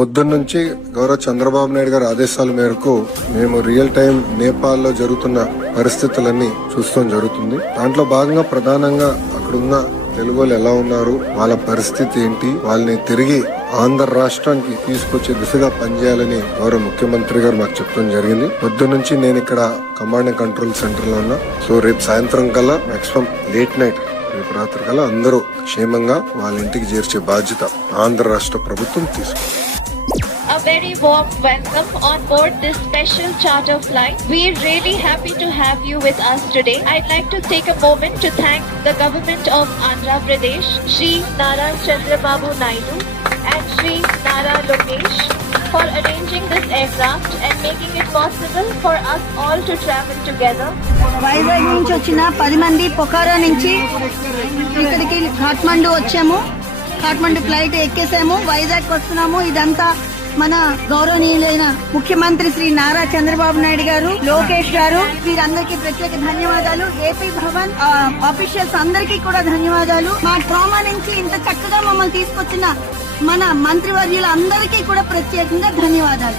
పొద్దున్న నుంచి గౌరవ చంద్రబాబు నాయుడు గారి ఆదేశాల మేరకు మేము రియల్ టైం నేపాల్లో జరుగుతున్న పరిస్థితులన్నీ చూస్తాం జరుగుతుంది. దాంట్లో భాగంగా ప్రధానంగా అక్కడున్న తెలుగు వాళ్ళు ఎలా ఉన్నారు వాళ్ళ పరిస్థితి ఏంటి వాళ్ళని తిరిగి ఆంధ్ర రాష్ట్రానికి తీసుకొచ్చే దిశగా పనిచేయాలని గౌరవ ముఖ్యమంత్రి గారు మాకు చెప్పడం జరిగింది. పొద్దు నుంచి నేను ఇక్కడ కమాండ్ అండ్ కంట్రోల్ సెంటర్లో ఉన్నా. సో రేపు సాయంత్రం కల్లా మాక్సిమం లేట్ నైట్ రేపు రాత్రి కల్లా అందరూ క్షేమంగా వాళ్ళ ఇంటికి చేర్చే బాధ్యత ఆంధ్ర రాష్ట్ర ప్రభుత్వం తీసుకుంది. A very warm welcome on board this special charter flight. We're really happy to have you with us today. I'd like to take a moment to thank the government of Andhra Pradesh, Sri Nara Chandrababu Naidu and Sri Nara Lokesh for arranging this aircraft and making it possible for us all to travel together. Vizag నుంచి వచ్చిన పది మంది పొఖారా నుంచి ఇక్కడికి కాఠ్మండు వచ్చాము Kathmandu flight ఎక్కేసాము Vizag వస్తున్నాము ఇదంతా మన గౌరవనీయులైన ముఖ్యమంత్రి శ్రీ నారా చంద్రబాబు నాయుడు గారు లోకేష్ గారు వీరందరికీ ప్రత్యేక ధన్యవాదాలు. ఏపీ భవన్ ఆఫీషియల్స్ అందరికీ కూడా ధన్యవాదాలు. మా ట్రామా నుంచి ఇంత చక్కగా మమ్మల్ని తీసుకొచ్చిన మన మంత్రివర్యులందరికీ కూడా ప్రత్యేకంగా ధన్యవాదాలు.